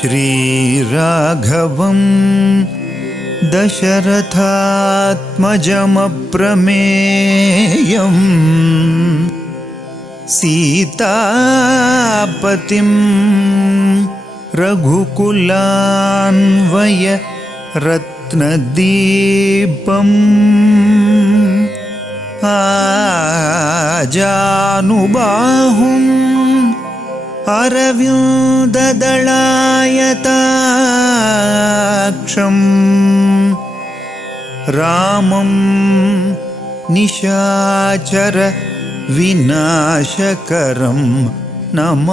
శ్రీరాఘవం దశరథాత్మజమప్రమేయం సీతాపతిం రఘుకులాన్వయ రత్నదీపం ఆజానుబాహుం అరవిందదళాయతాక్షం రామం నిశాచర వినాశకరం నమామి.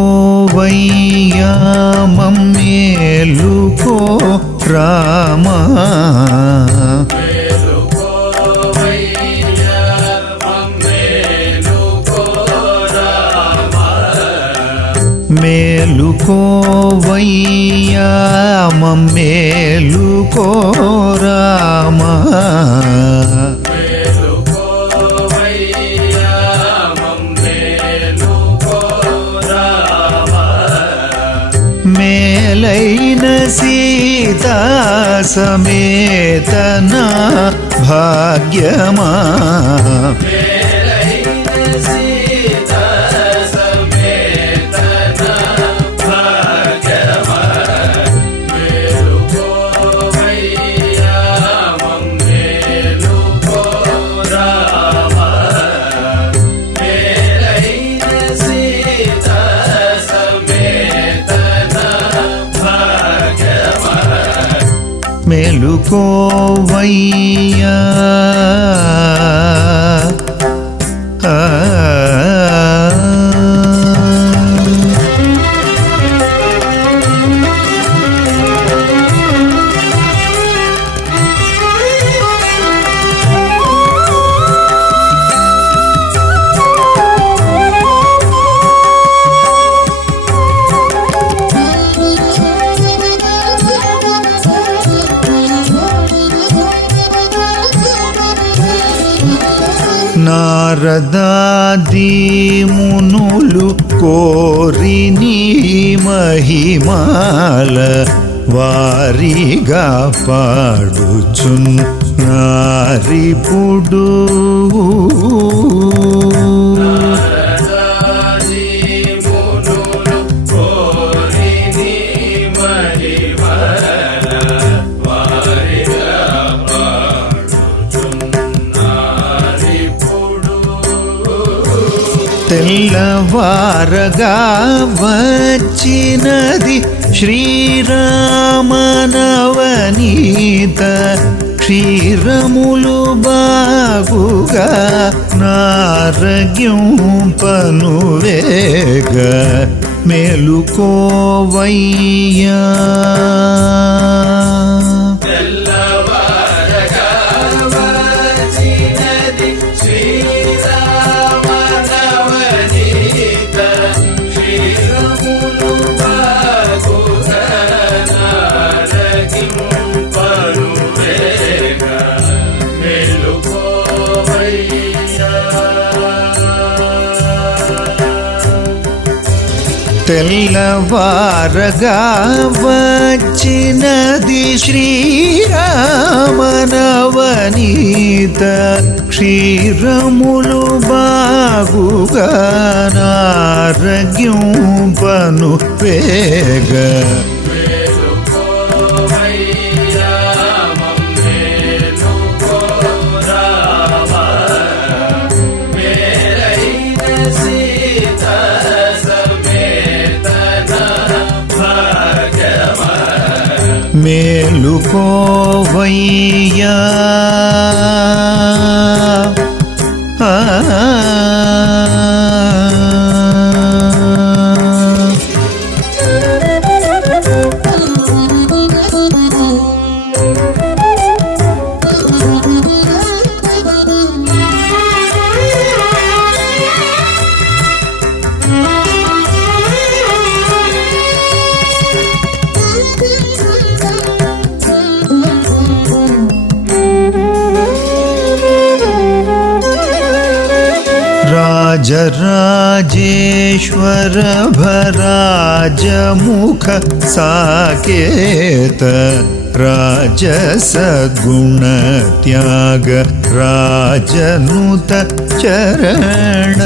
మేలుకోవయ్యా మమ్మేలుకో రామా, మేలుకోవయ్యా మమ్మేలుకో రామా, మేలైన సీతా సమేతన భాగ్యమా, మేలుకోవయ్యా నారదాది మునులు కోరి నీ మహిమాల వారిగా పాడుచున్నారిప్పుడు, తెల్లవారగా వచ్చినది శ్రీరామనవనీత, క్షీరములు బాగుగా నారగ్యంపను వేగ మేలుకోవయ్యా. తెల్లవారగా వచ్చినది శ్రీరామనవనీత క్షీరములు బాగుగా నారగ్యంపను వేగ మేలుకోవయ్యా राजराजेश्वर भराजमुख साकेत राजसगुण त्याग राजनुत चरण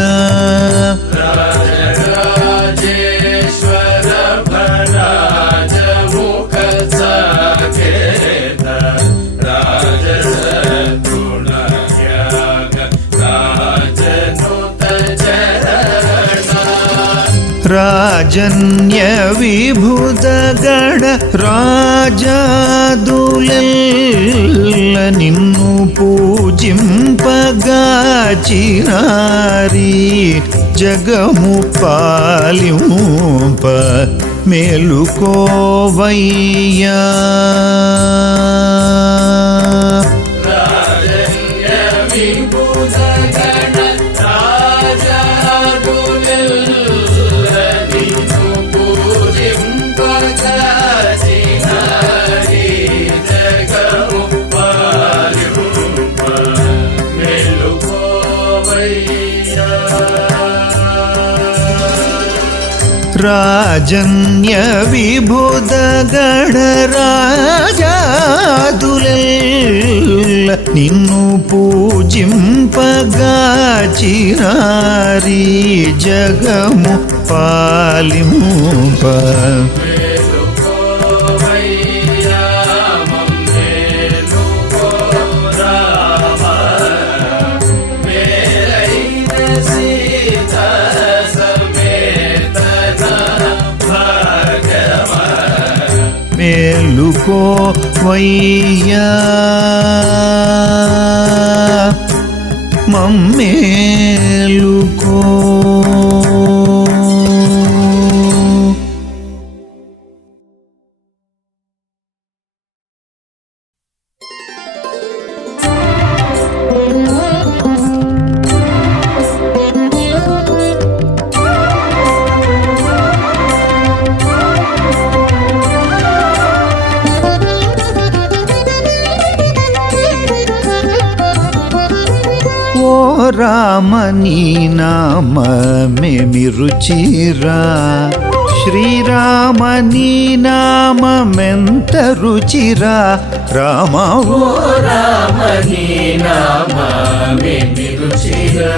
ರಾಜನ್ಯ ವಿಭುದ ಗಣ ರಾಜಾದುಲೆಲ್ಲ ನಿನ್ನು పూజింపగాచినారి జగము పాలింప మేలుకోవయ్యా ರಾಜನ್ಯ ವಿಭುದ ಗಣರಾಜಾದುಲೆಲ್ಲ ನಿನ್ನು పూజింపగాచినారి జగము పాలింప మేలుకోవయ్యా మమ్మేలుకో రామనీ నామమేమి రుచిరా శ్రీరామనీ నామమెంత రుచిరా రామ ఓ రామనీ నామమేమి రుచిరా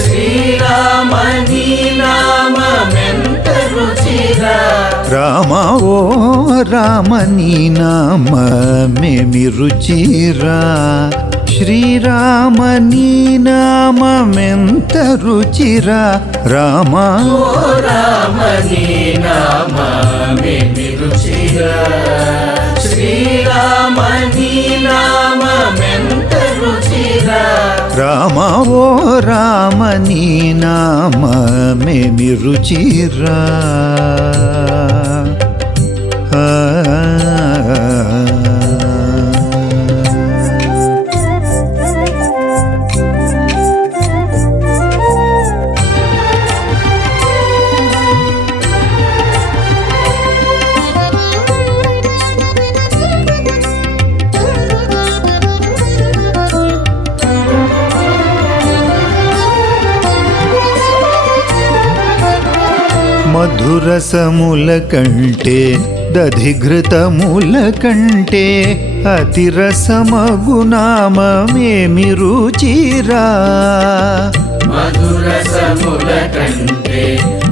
శ్రీరామనీ నామమెంత రుచిరా రామ ఓ రామనీ నామమేమి రుచిరా శ్రీరామనీ నామమెంత రుచిరా రామ ఓ రామనీ నామమేమి రుచిరా శ్రీరామనీ నామమెంత రుచిరా రామ ఓ రామనీ నామమేమి రుచిరా మధురసముల కంటే దధిఘృతముల కంటే అతిరసమగు నామమేమి రుచిరా మధురసముల కంటే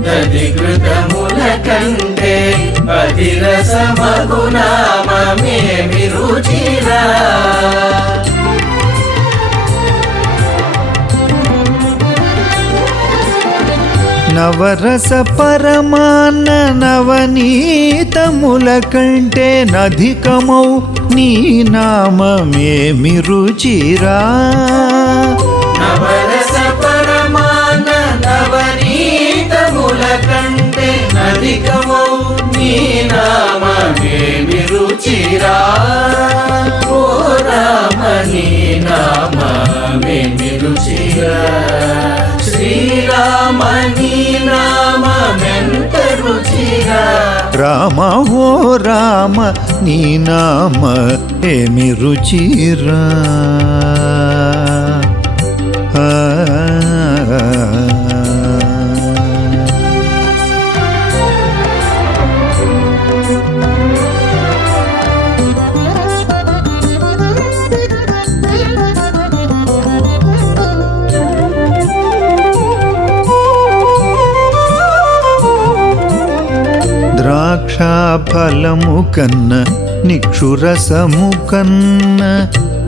దధిఘృతముల కంటే అతిరసమగు నామమేమి రుచిరా నవరస పరమాన్న నవనీతముల కంటే నధికమౌ నీ నామమేమి రుచిరా నవరస పరమాన నవనీతముల కంటే అధికమౌ నీ నామమేమి రుచిరా ఓ రామ నీ నామమేమి రుచిరా శ్రీరామ నీ నామమెంత రుచిరా రామ ఓ రామ నీ నామ ఏమి రుచిరా ద్రాక్షాఫలము కన్న నిక్షురసము కన్న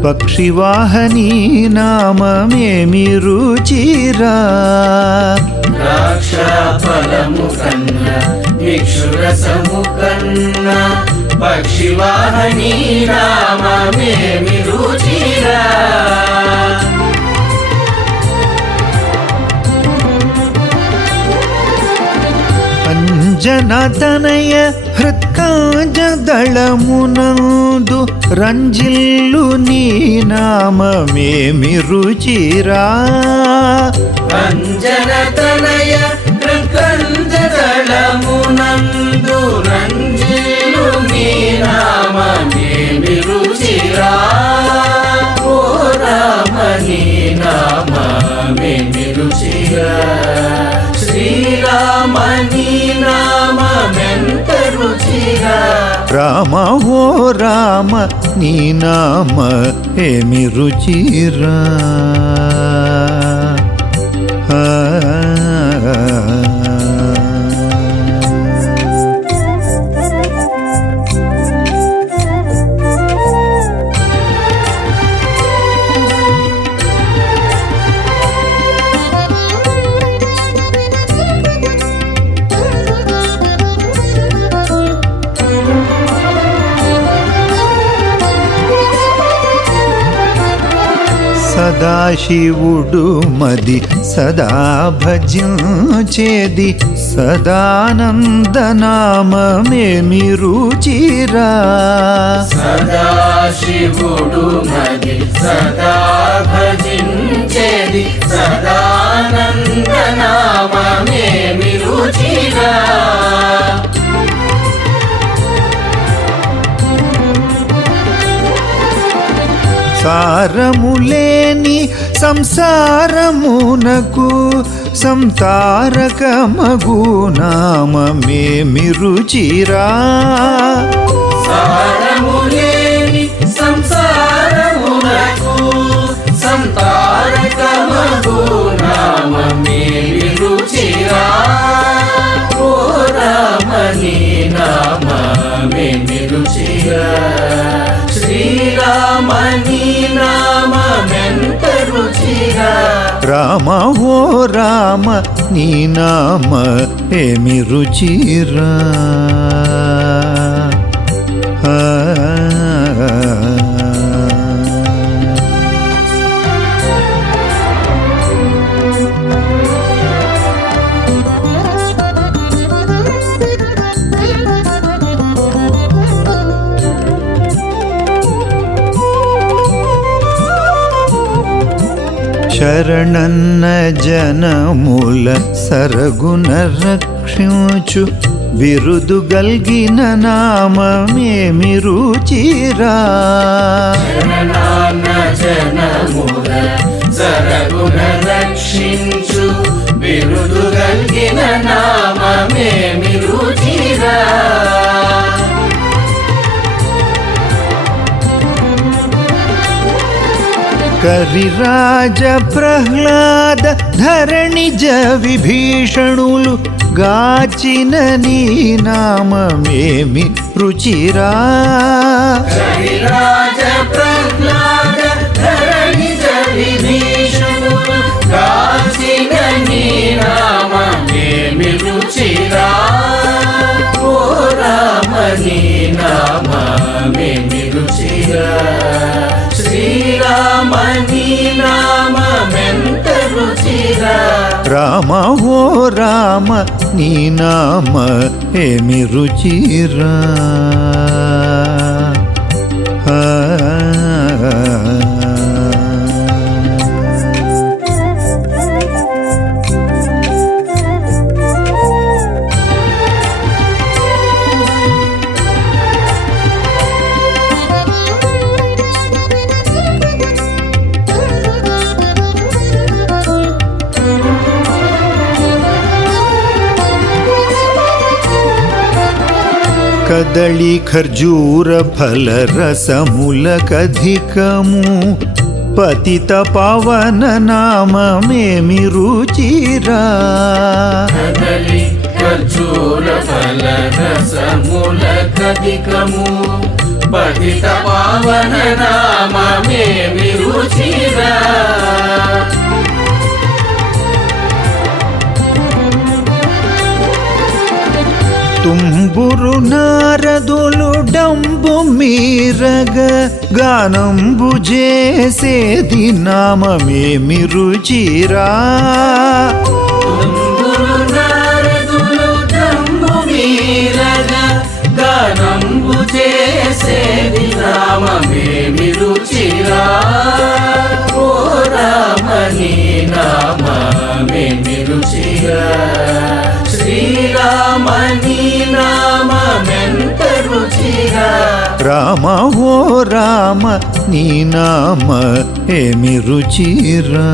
పక్షివాహనీ నామమేమి రుచిరా ద్రాక్షాఫలము కన్న నిక్షురసము కన్న పక్షివాహనీ నామమేమి రుచిరా అంజనతనయ హృత్కాంజదళమునందు రంజిల్లు నీ నామమేమి రుచిరా అంజనతనయ కంజదళమునందు రంజిల్లు నీ నామమేమి రుచిరా ఓ రామ నీ నామమేమి రుచిరా శ్రీరామ నీ నామమెంత రుచిరా రామ ఓ రామ నీ నామ ఏమి రుచిరా సదాశివుడు మది సదా భజించేది సదానందనామమేమి రుచిరా సదాశివుడు మది సదా భజించేది సదానందనామమేమి రుచిరా సారములేని సంసారమునకు సంతారకమగు నామమేమి రుచిరా సారములేని సంసారమునకు సంతారకమగు నామమేమి రుచిరా ఓ రామ నీ నామమేమి రుచిరా శ్రీరామ నీ నామమెంత రుచిరా రామ ఓ రామ నీ నామ ఏమి రుచిరా శరణన్న జనముల సరగున రక్షించు బిరుదు గల్గిన నామమేమి రుచిరా శరణాన్న జనముల సరగుణ రక్షించు బిరుదు గల్గిన నామమేమి కరిరాజ ప్రహ్లాద ధరణిజ విభీషణులు గాచిన నీ నామమేమి రుచిరా. కరిరాజ ప్రహ్లాద ధరణిజ విభీషణులు గాచిన నీ నామమేమి రుచిరా. ఓ రామ నీ నామమేమి రుచిరా. శ్రీరామ నీ నామమెంత రుచిరా. రామ ఓ రామ నీ నామ ఏమి రుచిరా. కదళి ఖర్జూర ఫల రసములకధికము పతిత పవన నామమేమి రుచిరా. కదలి ఖర్జూర ఫల రసములకధికము పతిత పావన నామమేమి రుచిరా. తుంబురు నారదులు డంబు మీరగ గానంబు చేసేది నామమేమి రుచిరా. తుంబురు నారదులు డంబు మీరగ గానంబు చేసేది నామమేమి రుచిరా. ఓ రామ నీ నామమేమి రుచిరా. శ్రీరామ నీ నామమెంత రుచిరా. రామ ఓ రామ నీ నామ ఏమి రుచిరా.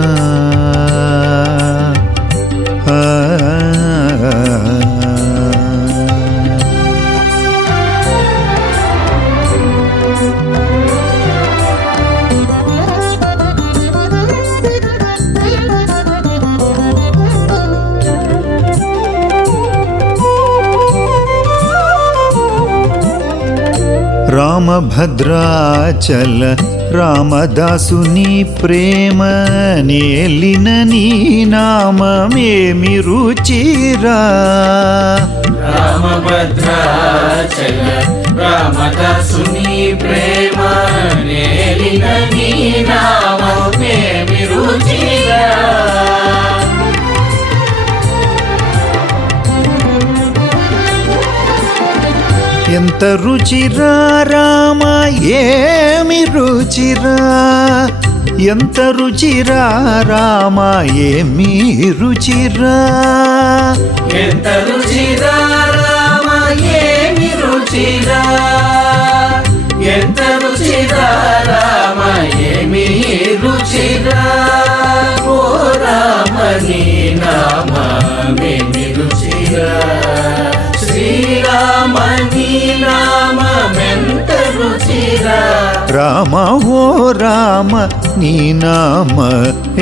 రామభద్రాచల రామదాసుని ప్రేమ నేలిన నీ నామమేమి రుచిరా. రామభద్రాచల రామదాసుని ప్రేమ నేలిన నీ నామమేమి రుచిరా. ఎంత రుచిరా రామ ఏమి రుచిరా. ఎంత రుచిరా రామ ఏమి రుచిరా. ఎంత రుచిరా రామ ఏమి రుచిరా. ఎంత రుచిరా రామ ఏమి రుచిరా. ఓ రామ నీ నామమేమి రుచిరా. శ్రీరామ నీ నామమెంత రుచిరా. రామ ఓ రామ నీ నామ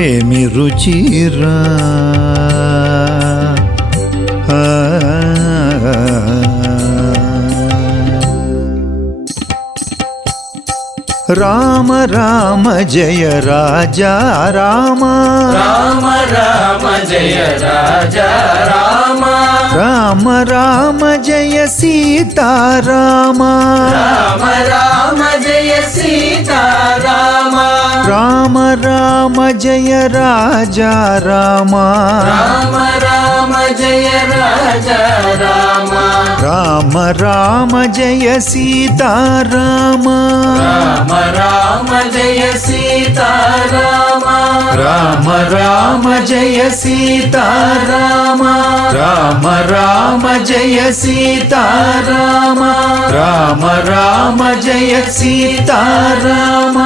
ఏమి రుచిరా. రామ రామ జయ రాజా రామ. రామ రామ జయ రాజా రామ. రామ రామ జయ సీతారామ. రామ రామ జయ సీతారామ. రామ రామ జయ రాజా రామ. రామ రామ జయ రాజా రామ. రామ రామ జయ సీతారామ. రామ రామ జయ సీతారామ. రామ రామ జయ సీతారామ. రామ రామ జయ సీతారామ. రామ రామ జయ సీతారామ.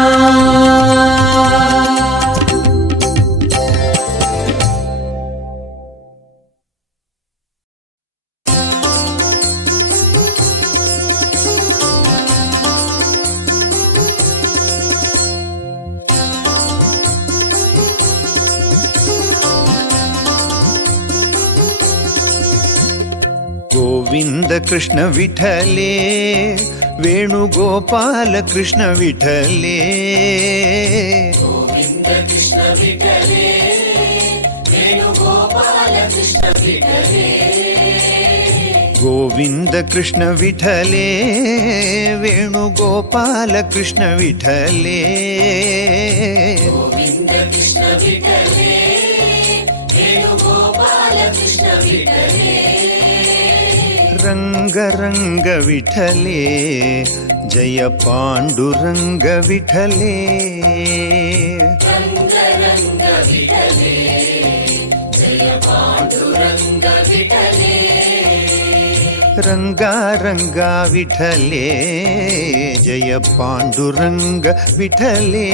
गोविंद कृष्ण विठले वेणुगोपाल कृष्ण विठले गोविंद कृष्ण विठले वेणुगोपाल कृष्ण विठले गोविंद कृष्ण विठले वेणुगोपाल कृष्ण विठले गोविंद कृष्ण विठले वेणुगोपाल कृष्ण विठले रंग रंग विठले जय पांडुरंग विठले रंग रंग विठले जय पांडुरंग विठले रंगा रंगा विठले जय पांडुरंग विठले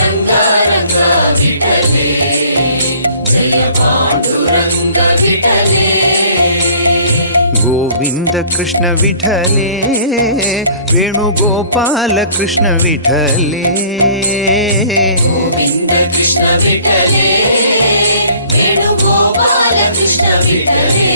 रंगा रंगा विठले जय पांडुरंग विठले गोविंद कृष्ण विठले वेणुगोपाल कृष्ण विठले गोविंद कृष्ण विठले वेणुगोपाल कृष्ण विठले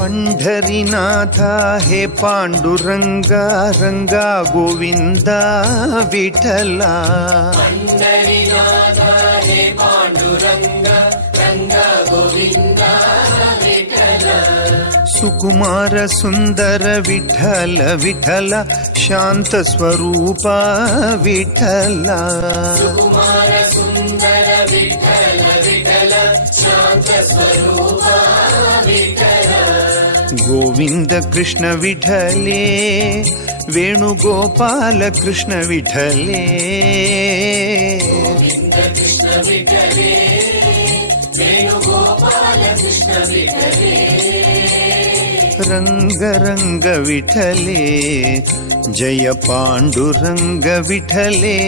पंढरीनाथा हे पांडुरंगा रंगा गोविंदा विठला पंढरीनाथ हे पांडुरंग रंग गोविंद विठल सुकुमार सुंदर विठल विठल शांत स्वरूपा विठला सुकुमार सुंदर विठल विठल शांत स्वरूप विठल गोविंद कृष्ण विठले वेणुगोपाल कृष्ण विठले गोविंद कृष्ण विठले वेणुगोपाल कृष्ण विठले रंग रंग विठले जय पांडुरंग विठले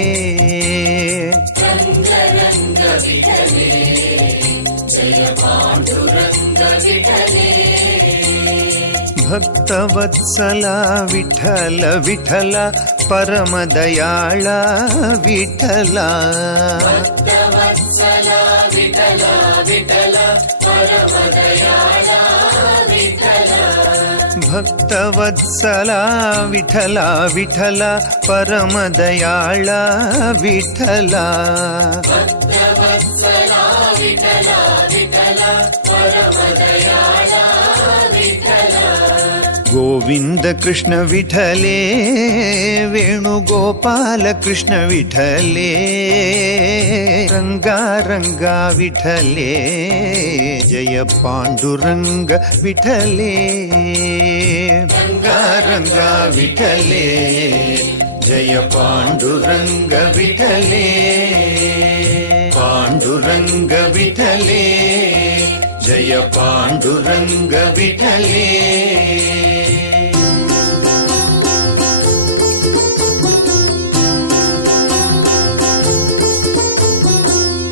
रंग रंग विठले जय पांडुरंग विठले भक्तवत्सला विठल विठल परमदयाळा विठला भक्तवत्सला विठल विठल परमदयाळा विठल भक्तवत्सला विठला विठल परमदयाळा विठला भक्तवत्सला विठल विठल परमदयाळा विठल गोविंद कृष्ण विठले वेणुगोपाल कृष्ण विठले रंगा रंगा विठले जय पांडुरंग विठले रंगा रंगा विठले जय पांडुरंग विठले पांडुरंग विठले जय पांडुरंग विठले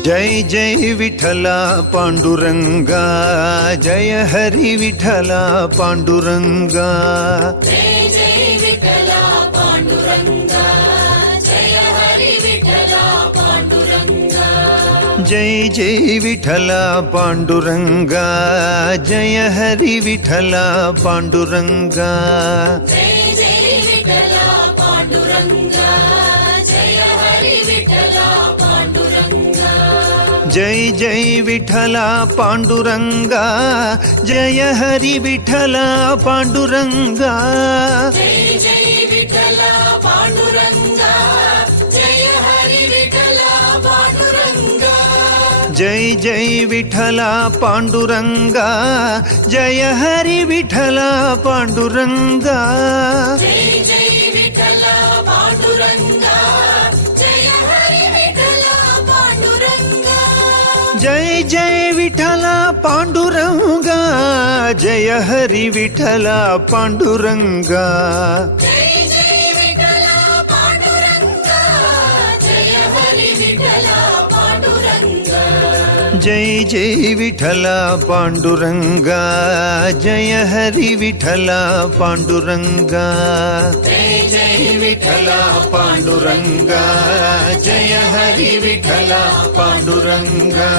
जय जय विठला पांडुरंगा जय हरि विठला पांडुरंगा जय जय विठला पांडुरंगा जय हरि विठला पांडुरंगा जय जय विठला पांडुरंगा जय हरि विठला पांडुरंगा जय जय विठला पांडुरंगा जय हरि विठला पांडुरंगा जय जय विठला पांडुरंगा जय हरि विठला पांडुरंगा जय जय विठला पांडुरंगा जय हरि विठला पांडुरंगा जय जय विठला पांडुरंगा जय हरि विठला पांडुरंगा जय जय विठला पांडुरंगा जय हरि विठला पांडुरंगा जय जय विठला पांडुरंगा जय हरि विठला पांडुरंगा जय जय विठला पांडुरंगा जय जय विठ्ठल पांडुरंगा जय हरि विठ्ठल पांडुरंगा जय जय विठ्ठल पांडुरंगा जय हरि विठ्ठल पांडुरंगा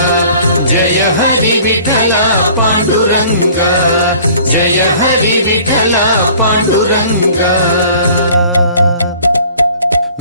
जय हरि विठ्ठल पांडुरंगा जय हरि विठ्ठल पांडुरंगा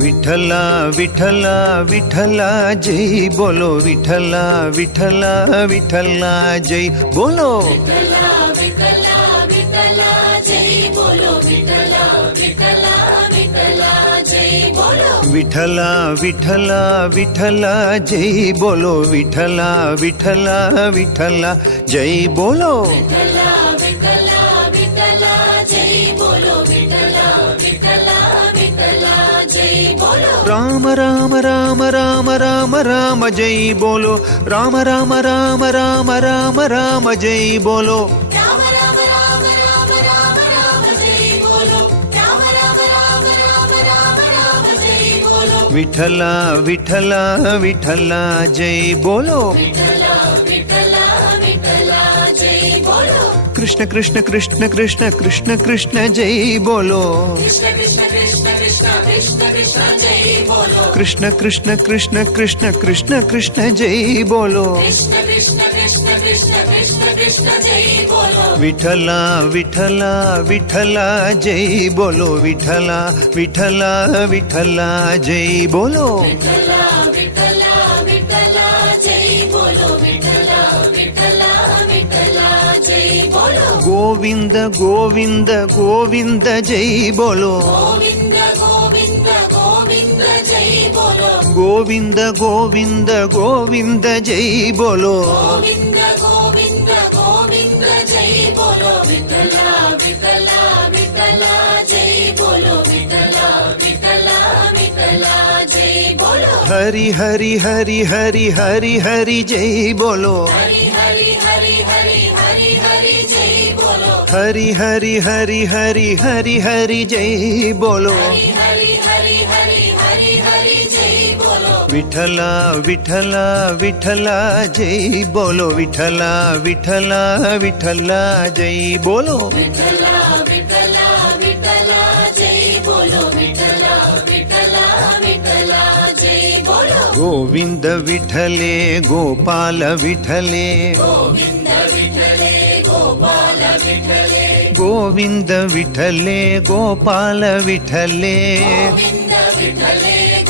विठ्ठला विठ्ठला विठ्ठला जय बोलो विठ्ठला विठ्ठला विठ्ठला जय बोलो विठ्ठला विठ्ठला विठ्ठला जय बोलो विठ्ठला विठ्ठला विठ्ठला जय बोलो विठ्ठला विठ्ठला विठ्ठला जय बोलो विठ्ठला विठ्ठला विठ्ठला जय बोलो विठ्ठला विठ्ठला विठ्ठला जय बोलो विठ्ठला विठ्ठला विठ्ठला जय बोलो राम राम राम राम राम राम जय बोलो राम राम राम राम राम राम जय बोलो राम राम राम राम राम राम जय बोलो राम राम राम राम राम राम जय बोलो विठ्ठला विठ्ठला विठ्ठला जय बोलो विठ्ठला विठ्ठला विठ्ठला जय बोलो कृष्ण कृष्ण कृष्ण कृष्ण कृष्ण कृष्ण जय बोलो कृष्ण कृष्ण कृष्ण कृष्ण कृष्ण कृष्ण जय बोलो कृष्ण कृष्ण कृष्ण कृष्ण कृष्ण कृष्ण जय बोलो कृष्ण कृष्ण कृष्ण कृष्ण कृष्ण कृष्ण जय बोलो विठ्ठला विठ्ठला विठ्ठला जय बोलो विठ्ठला विठ्ठला विठ्ठला जय बोलो विठ्ठला विठ्ठला विठ्ठला जय बोलो विठ्ठला विठ्ठला विठ्ठला जय बोलो गोविंद गोविंद गोविंद जय बोलो गोविंद गोविंद गोविंद जय बोलो गोविंद गोविंद गोविंद जय बोलो गोविंद गोविंद गोविंद जय बोलो विठ्ठला विठ्ठला विठ्ठला जय बोलो विठ्ठला विठ्ठला विठ्ठला जय बोलो हरि हरि हरि हरि हरि हरि जय बोलो हरि हरि हरि हरि हरि हरि जय बोलो हरि हरि हरि हरि हरि हरि जय बोलो हरि हरि हरि हरि हरि हरि जय बोलो विठ्ठला विठ्ठला विठ्ठला जय बोलो विठ्ठला विठ्ठला विठ्ठला जय बोलो विठ्ठला विठ्ठला विठ्ठला जय बोलो विठ्ठला विठ्ठला विठ्ठला जय बोलो गोविंद विठ्ठले गोपाल विठ्ठले गोविंद विठ्ठले गोपाल विठ्ठले गोविंद विठ्ठले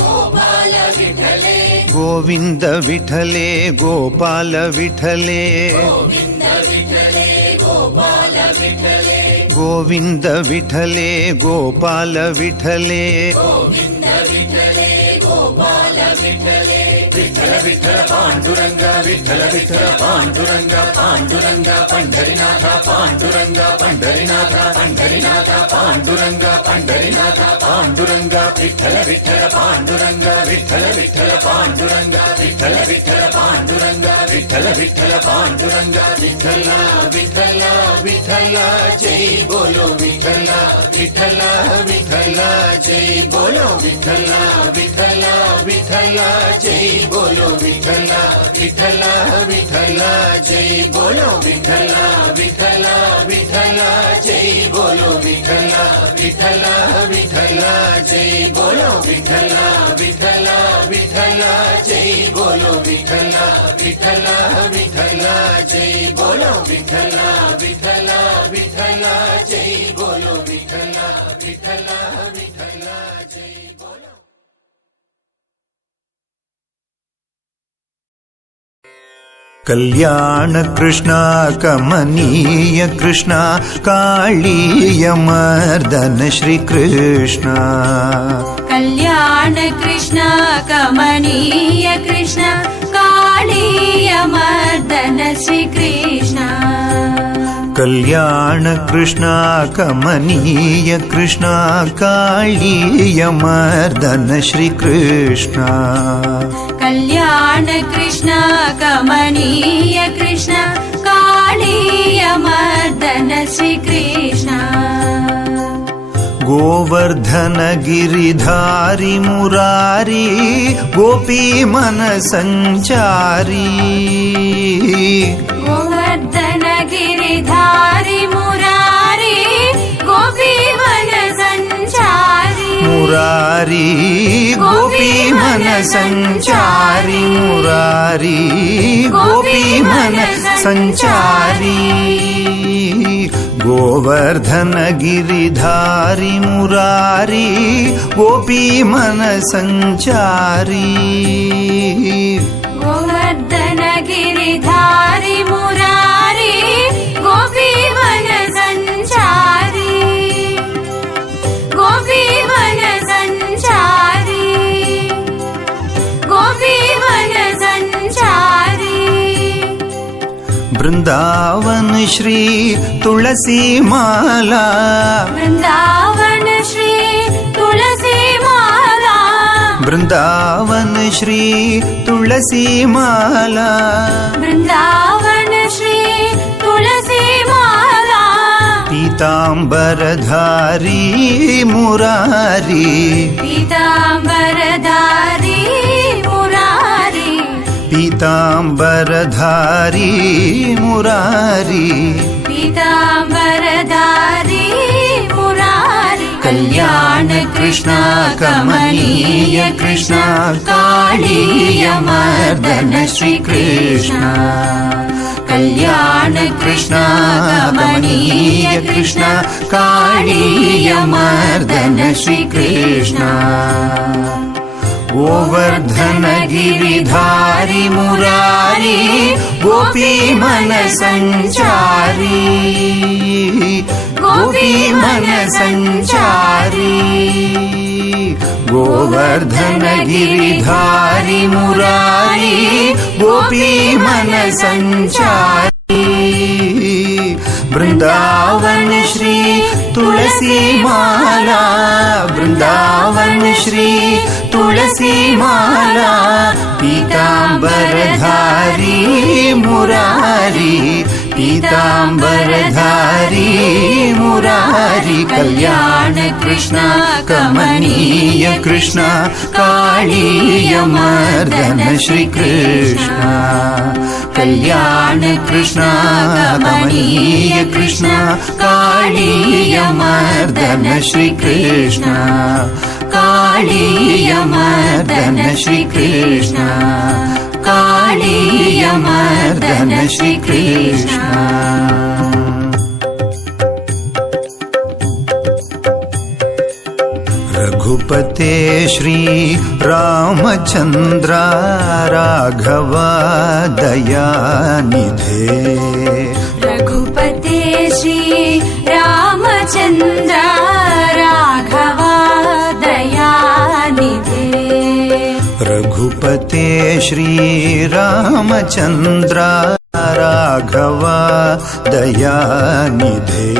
गोपाल विठ्ठले गोविंद विठ्ठले गोपाल विठ्ठले गोविंद विठ्ठले गोपाल विठ्ठले गोविंद विठ्ठले गोपाल विठ्ठले विठ्ठल विठ्ठल पांडुरंगा विठ्ठल विठ्ठल पांडुरंगा पांडुरंगा पंढरीनाथ पांडुरंगा पंढरीनाथ पंढरीनाथ पांडुरंगा पंढरीनाथ पांडुरंगा विठ्ठल विठ्ठल पांडुरंगा विठ्ठल विठ्ठल पांडुरंगा विठ्ठल विठ्ठल पांडुरंगा विठ्ठल विठ्ठल पांडुरंगा विठ्ठला विठ्ठला विठ्ठला जय बोलो विठ्ठला विठ्ठला विठ्ठला जय बोलो विठ्ठला विठ्ठला विठ्ठला जय बोलो विठ्ठला विठ्ठला विठ्ठला जय बोलो विठ्ठला विठ्ठला विठ्ठला जय बोलो विठ्ठला विठ्ठला विठ्ठला जय बोलो विठ्ठला विठ्ठला विठ्ठला जय बोलो विठ्ठला विठ्ठला विठ्ठला जय बोलो विठ्ठला विठ्ठला विठ्ठला जय बोलो विठ्ठला विठ्ठला विठ्ठला जय बोलो कल्याण कृष्णा कमनीय कृष्णा काळीय मर्दन श्री कृष्णा कल्याण कृष्ण कमनीय कृष्ण काळीय मर्दन श्री कृष्ण कल्याण कृष्णा कमनीय कृष्णा काळीय मर्दन श्री कृष्णा कल्याण कृष्ण कमनीय कृष्ण काळीय मर्दन श्री कृष्ण गोवर्धन गिरिधारी मुरारी गोपी मन संचारी गोवर्धन गिरिधारी मुरारी गोपी मन संचारी मुरारी गोपी मन संचारी मुरारी गोपी मन संचारी गोवर्धन गिरिधारी मुरारी गोपी मन संचारी गोवर्धन गिरिधारी मुरारी गोपी मन संचारी गोपी मन संचारी गोपी मन संचारी वृंदावन श्री तुलसी माला वृंदावन श्री तुलसी माला वृंदावन श्री तुलसी माला वृंदावन श्री तुलसी माला पीतांबरधारी मुरारी पीतांबरधारी मुरारी पीतांबरधारी मुरारी पीतांबरधारी मुरारी कल्याण कृष्ण कमनीय कृष्ण कालीय मर्दन श्री कृष्ण कल्याण कृष्ण कमनीय कृष्ण कालीय मर्दन श्री कृष्ण गोवर्धन गिरिधारी मुरारी गोपी मन संचारी गोपी मन संचारी गोवर्धन गिरिधारी मुरारी गोपी मन संचारी वृंदावन श्री तुलसी माला वृंदावन श्री तुलसी माला पीतांबरधारी मुरारी पीतांबरधारी मुरारी कल्याण कृष्ण कमनीय कृष्ण कालीय मर्दन श्री कृष्ण कल्याण कृष्ण कमनीय कृष्ण कालीय मर्दन श्री कृष्ण कालीय मर्दन श्री कृष्ण कालीय मर्दन श्री कृष्ण रघुपते श्री रामचंद्र राघव दयानिधे रघुपते श्री रामचंद्र राघव दयानिधे रघुपते श्री रामचंद्र राघव दयानिधे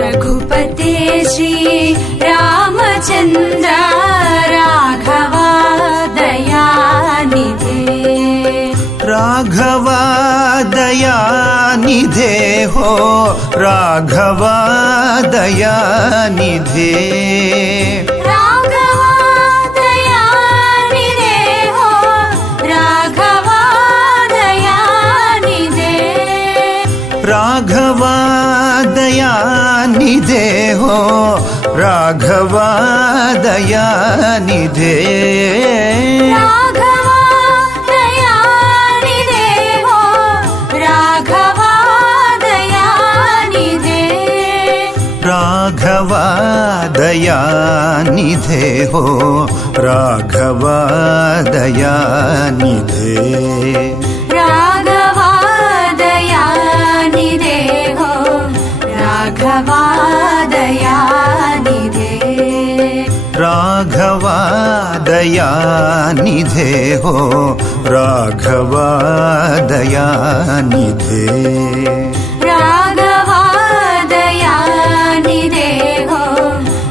रघुपते श्री रामचंद्र राघव दयानिधे राघव दयानिधे हो राघव दयानिधे राघव दयानिधे हो राघव दयानिधे राघव दयानिधे हो राघव दयानिधे राघव दयानिधे हो राघव दयानिधे राघव दयानिधे हो राघव दयानिधे राघव दयानिधे हो राघव दयानिधे राघव दयानिधे हो राघव दयानिधे राघव दयानिधे हो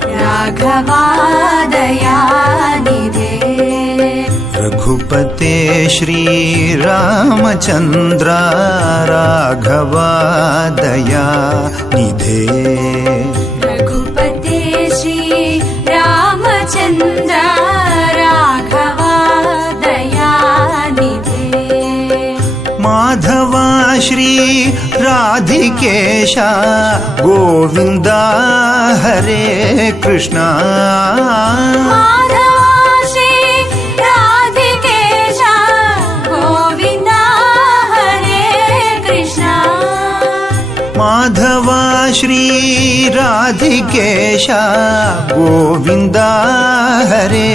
राघव दयानिधे रघुपते श्री रामचंद्र राघव दयानिधे रघुपते ರಾಧಿಕೇಶ ಗೋವಿಂದ ಹರೇ ಕೃಷ್ಣ ಮಾಧವ ಶ್ರೀ ರಾಧಿಕೇಶ ಗೋವಿಂದ ಹರೇ ಕೃಷ್ಣ ಮಾಧವ ಶ್ರೀ ರಾಧಿಕೇಶ ಗೋವಿಂದ ಹರೇ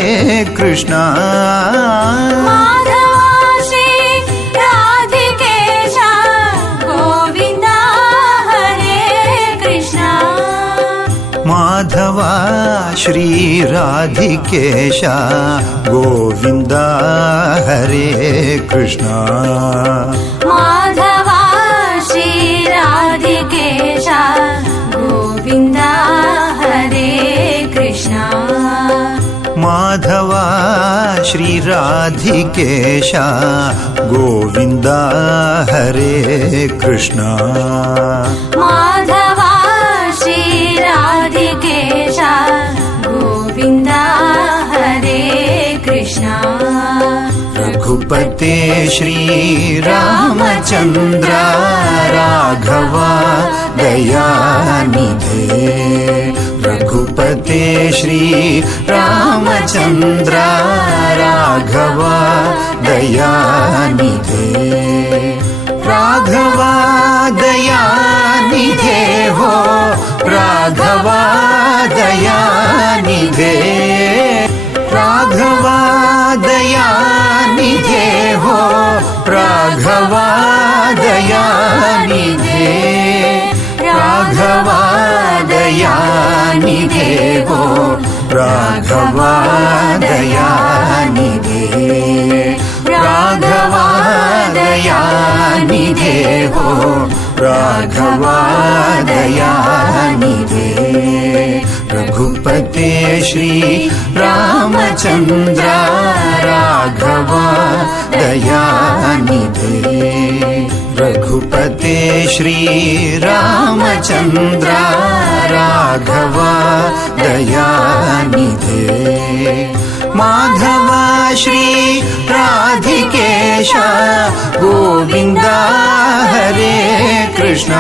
ಕೃಷ್ಣ ಮಾಧವ ಶ್ರೀ ರಾಧಿಕೇಶ ಗೋವಿಂದ ಹರೇ ಕೃಷ್ಣ ಮಾಧವ ಶ್ರೀ ರಾಧಿಕೇಶ ಗೋವಿಂದ ಹರೇ ಕೃಷ್ಣ ಮಾಧವ ಶ್ರೀ ರಾಧಿಕೇಶ ಗೋವಿಂದ ಹರೇ ಕೃಷ್ಣ ಮಾಧವ ಶ್ರೀ ರಾಧಿಕೇಶ ಗೋವಿಂದ ಹರೇ ಕೃಷ್ಣ ಮಾಧವ ಶ್ರೀ ರಾಧಿಕೇಶ ಗೋವಿಂದ ಹರೇ ಕೃಷ್ಣ ರಘುಪತೆ ಶ್ರೀ ರಾಮಚಂದ್ರ ರಾಘವ ದಯಾನಿಧೆ ರಘುಪತೆ ಶ್ರೀ ರಾಮಚಂದ್ರ ರಾಘವ ದಯಾನಿಧೆ ರಾಘವ ದಯಾನಿಧೆ ಹೋ ರಾಘವ ದಯಾನಿಧೆ ರಾಘವ ದಯಾನಿಧೆ ಹೋ ರಾಘವ ದಯಾನಿಧೆ ರಾಘವ ದಯಾನಿಧೆ ಹೋ ರಾಘವ ದಯಾನಿಧೆ ರಾಘವ ದಯಾನಿಧೆ ಹೋ ರಾಘವ ದಯಾನಿಧೆ ರಘುಪತೆ ಶ್ರೀ ರಾಮಚಂದ್ರ ರಾಘವ ದಯಾನಿಧೆ ರಘುಪತೆ ಶ್ರೀ ರಾಮಚಂದ್ರ ರಾಘವ ದಯಾನಿಧೆ ಮಾಧವ ಶ್ರೀ ರಾಧಿಕೇಶ ಗೋವಿಂದ ಹರೇ ಕೃಷ್ಣ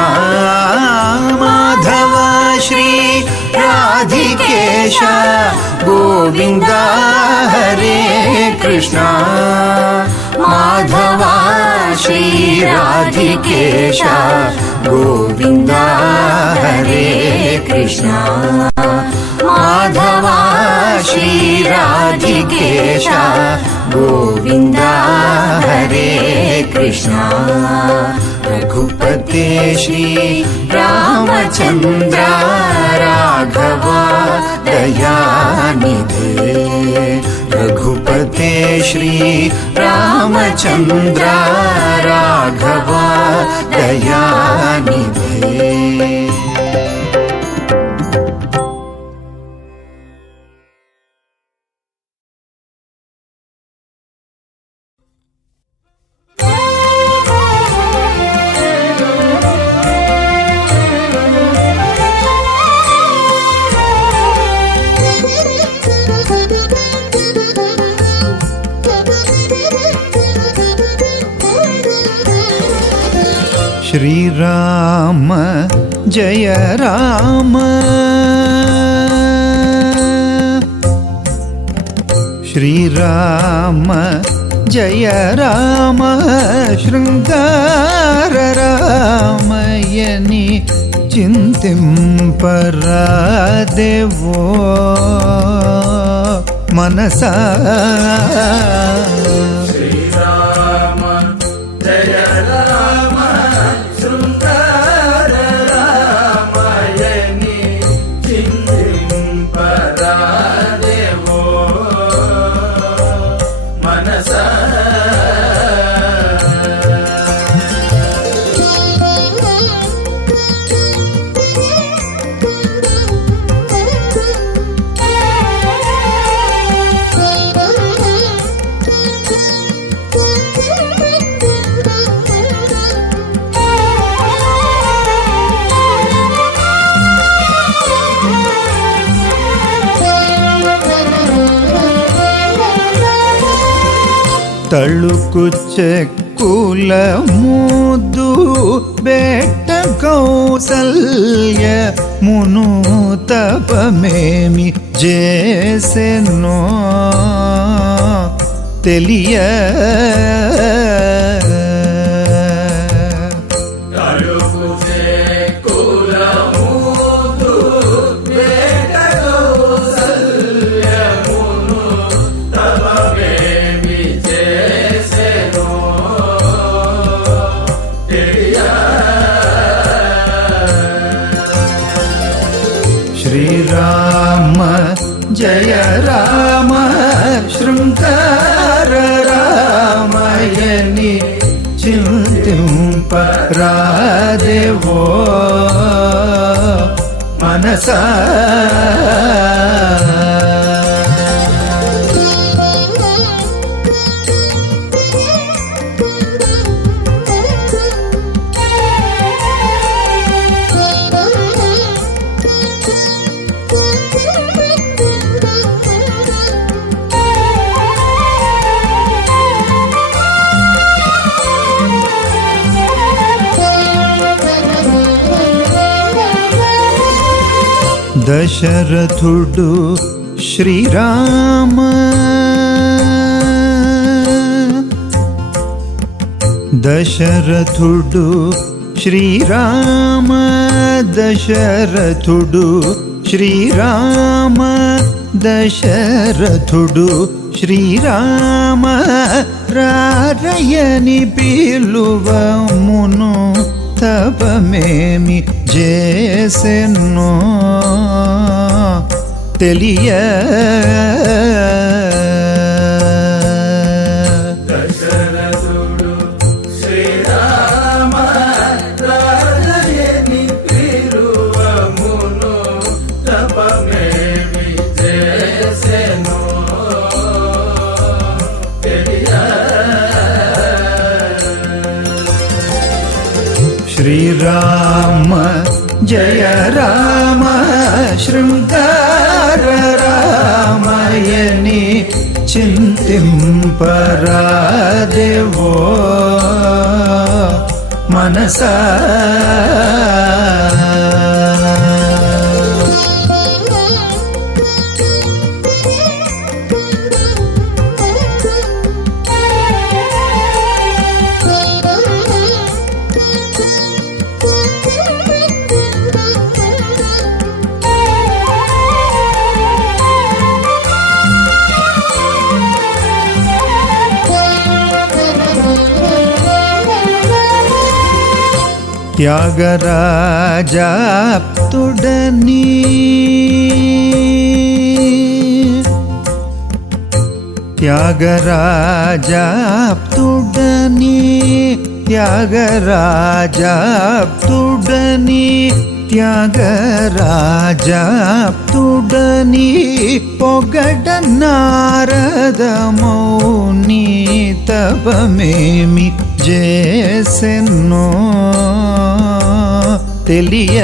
ಮಾಧವ ಶ್ರೀ ರಾಧಿಕೇಶ ಗೋವಿಂದ ಹರೇ ಕೃಷ್ಣ ಮಾಧವ ಶ್ರೀ ರಾಧಿಕೇಶ ಗೋವಿಂದ ಹರೇ ಕೃಷ್ಣ ಮಾಧವ ಶ್ರೀ ರಾಧಿಕೇಶ ಗೋವಿಂದ ಹರೇ ಕೃಷ್ಣ ರಘುಪತೆ ಶ್ರೀ ರಾಮಚಂದ್ರ ರಾಘವ ದಯಾನಿಧೆ ರಘುಪತೆ ಶ್ರೀ ರಾಮಚಂದ್ರ ರಾಘವ ದಯಾನಿಧೆ श्रीराम जय राम श्रीराम जय राम शृंगार रामयनि चिन्तिंपरादेवो मनसा श्रीराम जय राम शृंगार रामयनि चिन्तिंपरादेवो मनसा తళుకు చెక్కుల ముద్దు బెట్ట కౌసల్య మును తపమేమి చేసెనో తెలియ కలుపు కులముదు వేట కౌసల్యమును తపమేమి చేసెనో తెలియ. శ్రీరామ జయ రామ శృంగార రామయని చింతింపరాదేవో మనసా. దశరథుడు శ్రీరామ దశరథుడు శ్రీరామ దశరథుడు శ్రీరామ దశరథుడు శ్రీరామ రారయని పిలువమును తపమేమి చేసెనో తెలియ. దశరథుడు శ్రీరామ రాజయని పిలువమును తపమేమి చేసెనో తెలియ. శ్రీరామ జయ రామ శృంగార రామయని చింతింపరాదేవో మనసా. త్యాగరాజాప్తుడని త్యాగరాజాప్తుడని త్యాగరాజాప్తుడని త్యాగరాజాప్తుడని పొగడ నారదమౌని తపమేమి చేసెనో తెలియ.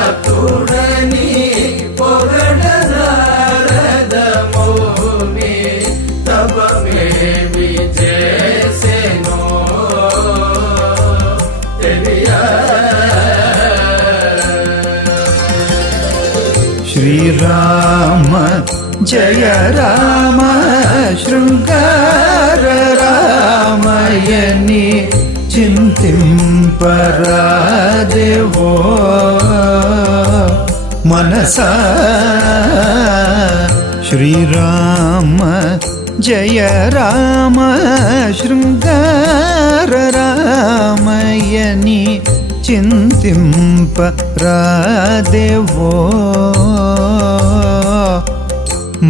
త్యాగరాజాతుడని పొగడ నారదమౌని తపమేమి చేసెనో తెలియ. శ్రీరామ జయ రామ శృంగార రామయని చింతింపరాదేవో మనసా. శ్రీరామ జయ రామ శృంగార రామయని చింతింపరాదేవో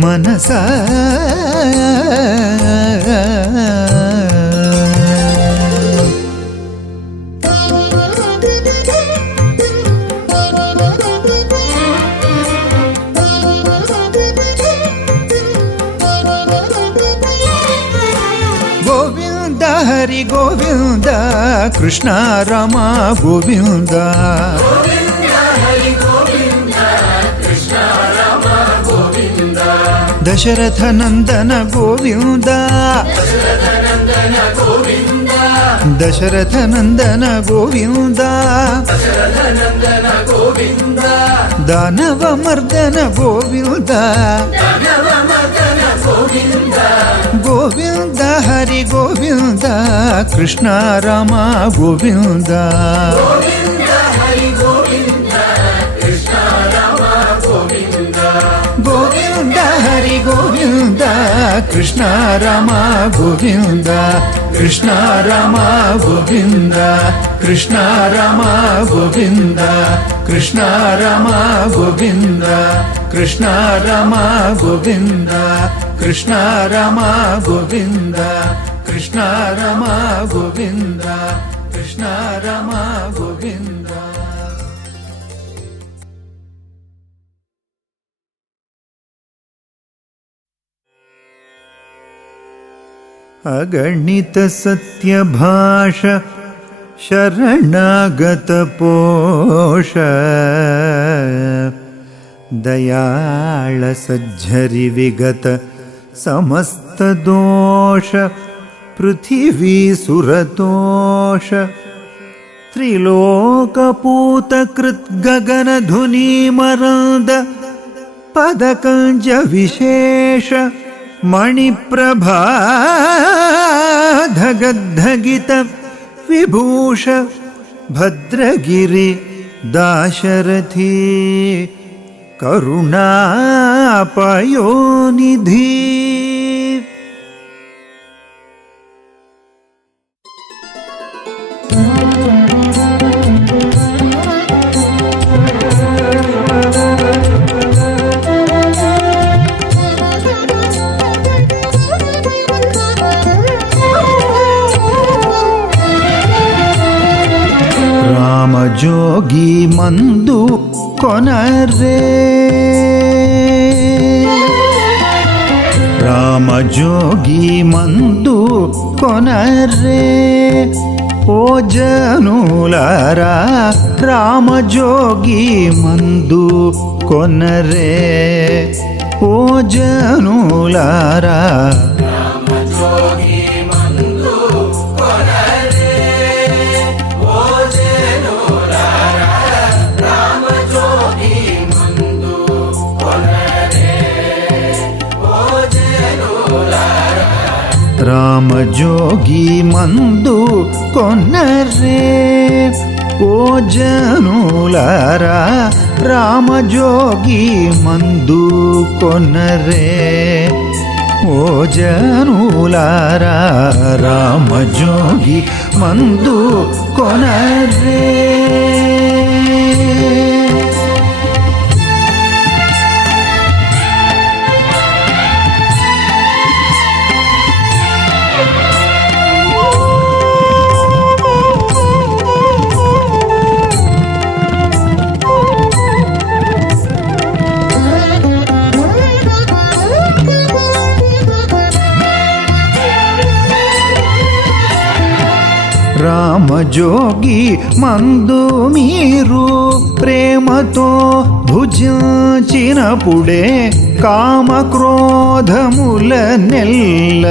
మనసా. గోవింద హరి గోవింద కృష్ణ రామ గోవింద. గోవింద హరి గోవింద కృష్ణ రామ గోవింద. దశరథ నందన గోవింద దశరథ నందన గోవింద దానవ మర్దన గోవింద గోవింద హరి గోవింద కృష్ణ రామ గోవింద గోవింద హరి గోవింద కృష్ణ రామ గోవింద కృష్ణ రామ గోవింద కృష్ణ రామ గోవింద కృష్ణ రామ గోవింద కృష్ణ రామ గోవింద కృష్ణ రామ గోవింద కృష్ణ రామ గోవింద కృష్ణ రామ గోవింద. ಅಗಣಿತ ಸತ್ಯಭಾಷ ಶರಣಾಗತ ಪೋಷ ದಯಾಳ ಸಜ್ಜರಿ ವಿಗತ ಸಮಸ್ತ ದೋಷ ಪೃಥಿವೀ ಸುರತೋಷ ತ್ರಿಲೋಕಪೂತ ಕೃತ್ ಗಗನ ಧುನಿ ಮರಂದ ಪದಕಂಜ ವಿಶೇಷ ಮಣಿಪ್ರಭಾ ಧಗದ್ಧಗಿತ ವಿಭೂಷ ಭದ್ರಗಿರಿ ದಾಶರಥಿ ಕರುಣಾಪಯೋನಿಧಿ. ರಾಮಜೋಗಿ ಮಂದು ಕೊನರೆ ರಾಮಜೋಗಿ ಮಂದು ಕೊನರೆ ಓ ಜನುಲಾರ ರಾಮಜೋಗಿ ಮಂದು ಕೊನರೆ ಓ ಜನುಲಾರ ರಾಮಜೋಗಿ ಮಂದು ಕೊನರೆ ಓ ಜನುಲಾರ ರಾಮಜೋಗಿ ಮಂದು ಕೊನರೆ ಓ ಜನುಲಾರ ರಾಮಜೋಗಿ ಮಂದು ಕೊನರೆ. రామజోగి మందు మీరు ప్రేమతో భుజించినప్పుడే కామక్రోధముల నెల్ల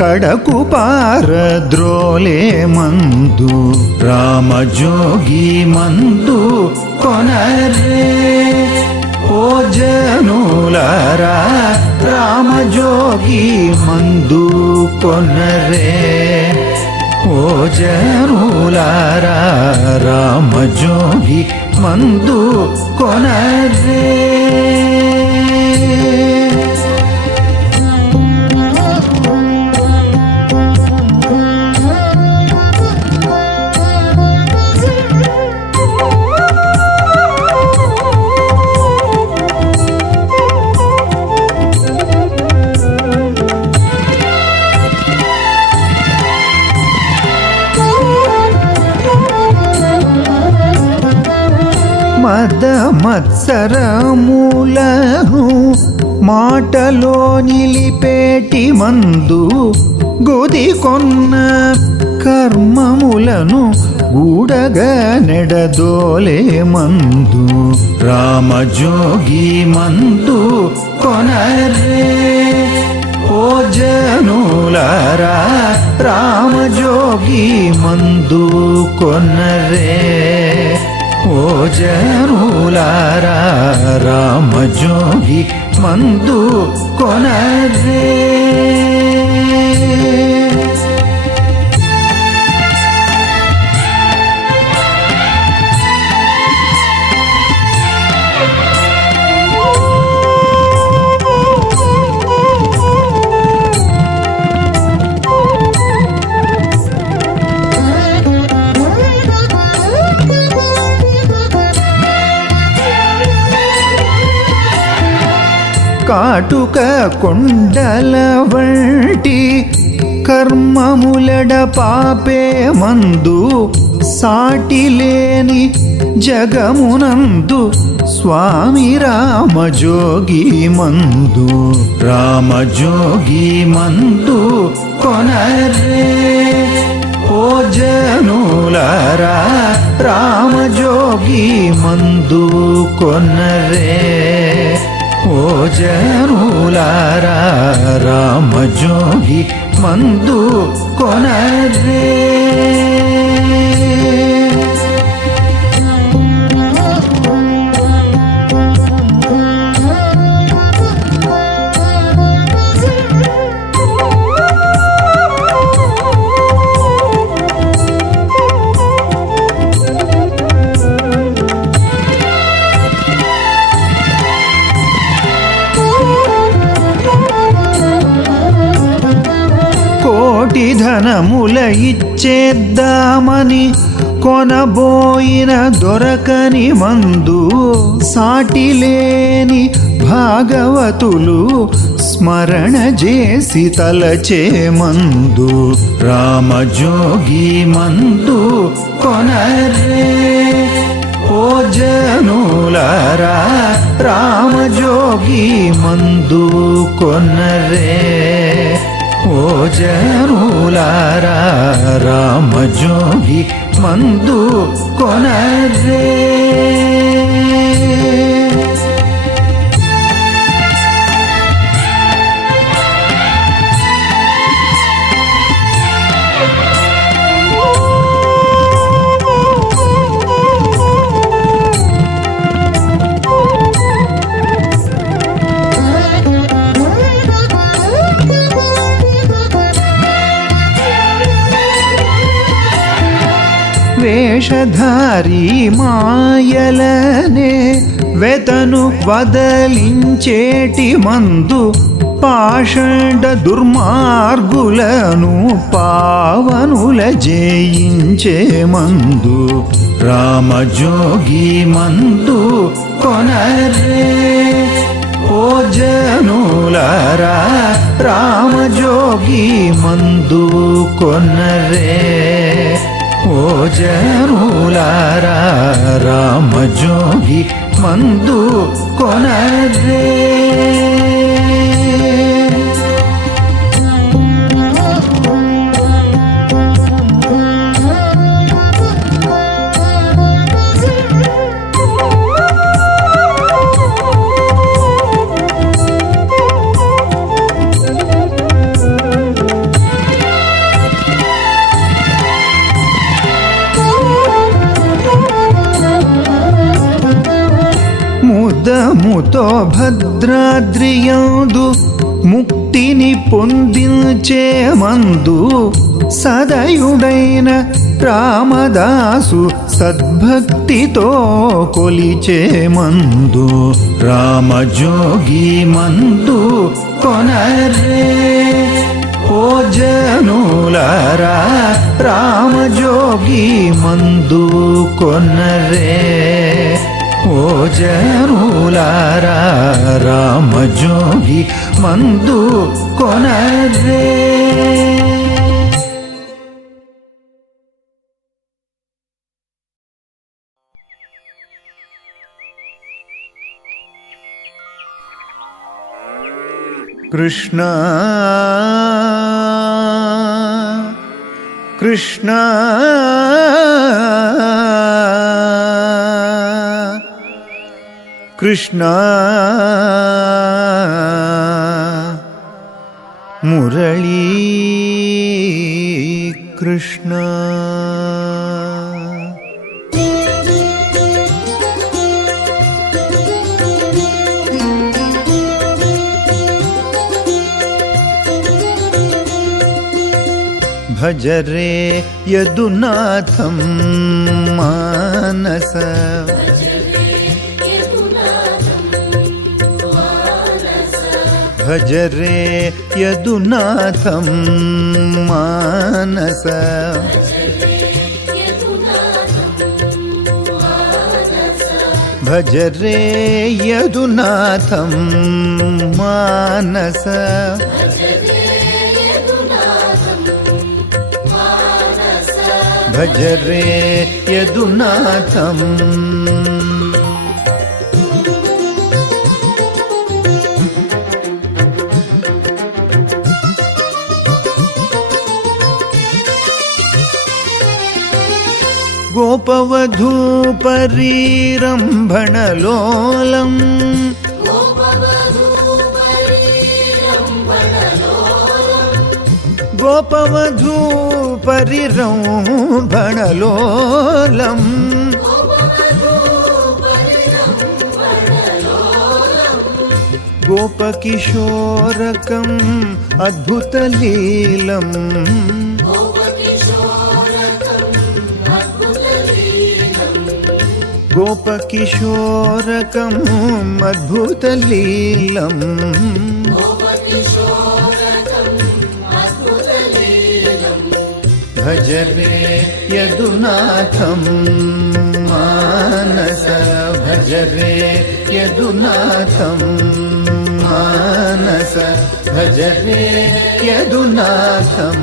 కడకు పారద్రోలే మందు రామజోగి మందు కొనరే ఓ జనులారా రామజోగి మందు కొనరే ఓ జనులారా రామజోగి మందు కొనరే. మద మత్సరములను మాటలో నిలిపేటి మందు గొదికొన్న కర్మములను గూడగా నెడదోలే మందు రామజోగి మందు కొనరే ఓ జనులారా రామజోగి మందు కొనరే ఓ జనులారా రామజోగి మందు కొనరే కాటుక కొండల వంటి కర్మములడ పాపే మందు సాటిలేని జగమునందు స్వామి రామజోగి మందు రామజోగి మందు కొనరే ఓ జనులారా రామజోగి మందు కొనరే ఓ జనులారా రామజోగి మందు కొనరే కోటి ధనముల ఇచ్చేద్దామని కొనబోయిన దొరకని మందు సాటిలేని భాగవతులు స్మరణ చేసి తలచే మందు రామజోగి మందు కొనరే ఓ జనులారా రామజోగి మందు కొనరే ఓ జనులారా రామజోగి మందు కొనరే వేషధారి మాయలనే వెతను వదలించేటి మందు పాషండ దుర్మార్గులను పావనుల జయించే మందు రామజోగి మందు కొనరే ఓ జనులారా రామజోగి మందు కొనరే ఓ జనులారా రామజోగి మందు కొనరే ముదముతో భద్రాద్రియందు ముక్తిని పొందించే మందు సదయుడైన రామదాసు సద్భక్తితో కొలిచే మందు రామజోగి మందు కొనరే ఓ జనులారా రామజోగి మందు కొనరే ఓ జనులారా రామజోగి మందు కొనరే కృష్ణ ಕೃಷ್ಣ ಕೃಷ್ಣ ಮುರಳೀ ಕೃಷ್ಣ ಭಜ ರೇ ಯದುನಾಥಂ ಮಾನಸ ಭಜ ರೇ ಯದುನಾಥಂ ಮಾನಸ ಭಜ ರೇ ಯದುನಾಥಂ ಮಾನಸ ಭಜ ರೇ ಯದುನಾಥಂ ಗೋಪವಧೂಪರೀರಂಭಣಲೋಲಂ ಗೋಪವಧೂಪರಿರಂಭಣಲೋಲಂ ಗೋಪಕಿಶೋರಕಂ ಅದ್ಭುತಲೀಲಂ गोपकिशोरकं अद्भुतलीलं भज रे यदुनाथं मानस भज रे यदुनाथं मानस भज रे यदुनाथं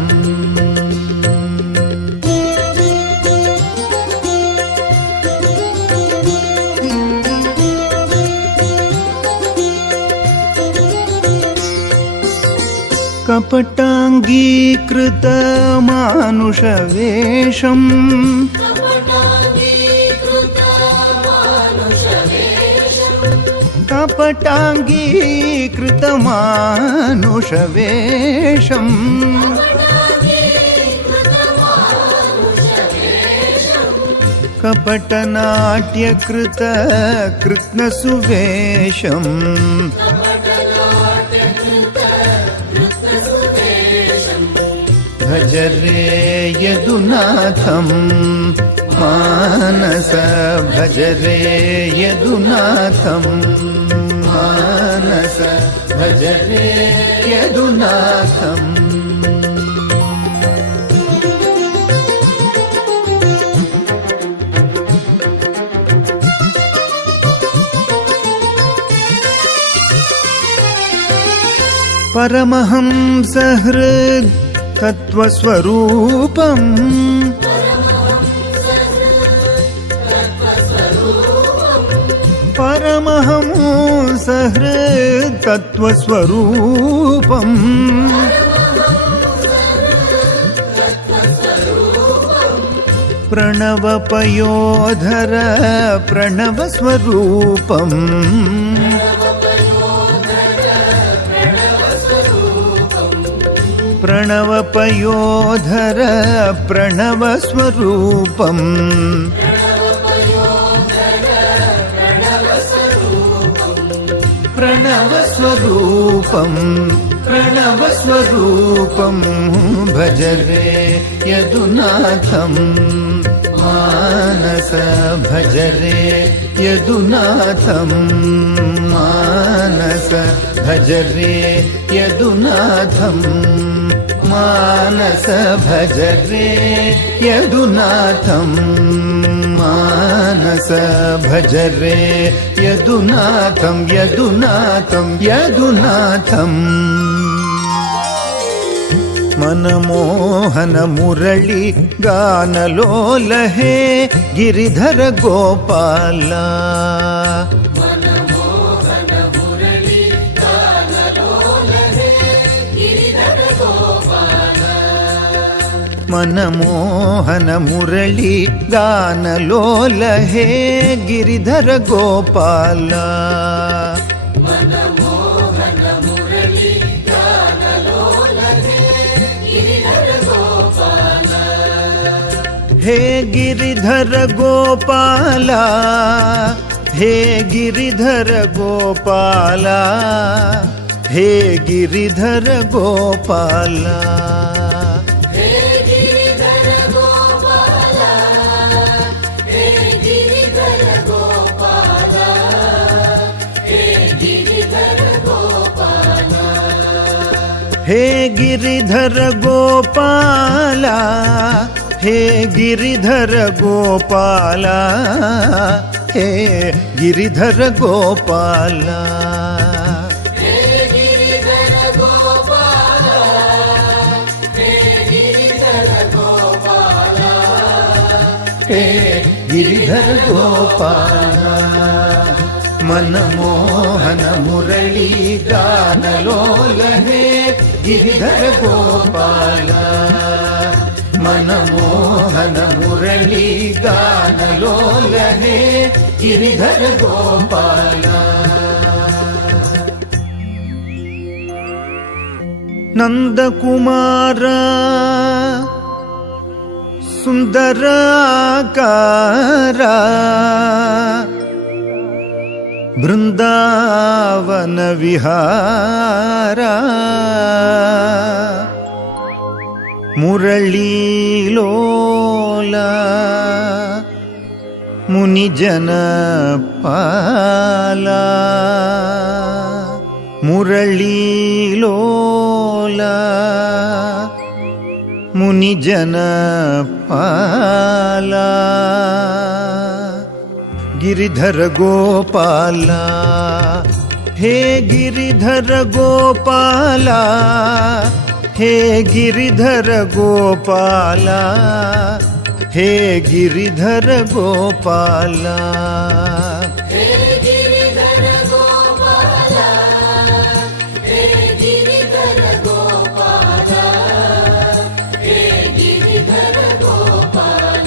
कपटाङ्गीकृत मानुषवेषम् कपटाङ्गीकृत मानुषवेषम् कपटनाट्यकृत कृत्नसुवेशम् भज रे यदुनाथं मानस भज रे यदुनाथं मानस भज रे यदुनाथं परमहंस हृद तत्त्वस्वरूपम् परमहंस हृद तत्त्वस्वरूपम् प्रणवपयोधर प्रणवस्वरूपम् प्रणवपयोधर प्रणवस्वरूपम् प्रणवस्वरूपं प्रणवस्वरूपं भज रे यदुनाथं मानस भज रे यदुनाथं मानस भज रे यदुनाथं मानस भज रे यदुनाथं मानस भज रे यदुनाथं यदुनाथं यदुनाथं मनमोहन मुरली गानलोल हे गिरिधर गोपाला मनमोहन मुरली गानलोल हे गिरिधर गोपाल मनमोहन मुरली गानलोल हे गिरिधर गोपाल हे गिरिधर गोपाल हे गिरिधर गोपाल हे गिरिधर गोपाल हे गिरिधर गोपाल हे गिरिधर गोपाल हे गिरिधर गोपाल हे गिरिधर गोपाल हे गिरिधर गोपाल हे गिरिधर गोपाल हे गिरिधर गोपाल हे गिरिधर गोपाल हे गिरिधर गोपाल मनमोहन मुरली गानलोल हे गिरिधर गोपाल मनमोहन मुरली गानलोल हे गिरिधर गोपाल नंदकुमार सुंदराकारा बृंदावन विहारा मुरलीलोला मुनिजन पाला मुरलीलोला मुनिजन पाला गिरिधर गोपाला हे गिरिधर गोपाला हे गिरिधर गोपाला हे गिरिधर गोपाला हे गिरिधर गोपाल हे गिरिधर गोपाल हे गिरिधर गोपाल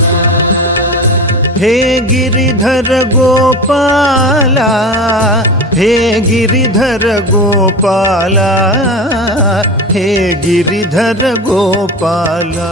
हे गिरिधर गोपाला हे गिरिधर गोपाला हे गिरिधर गोपाला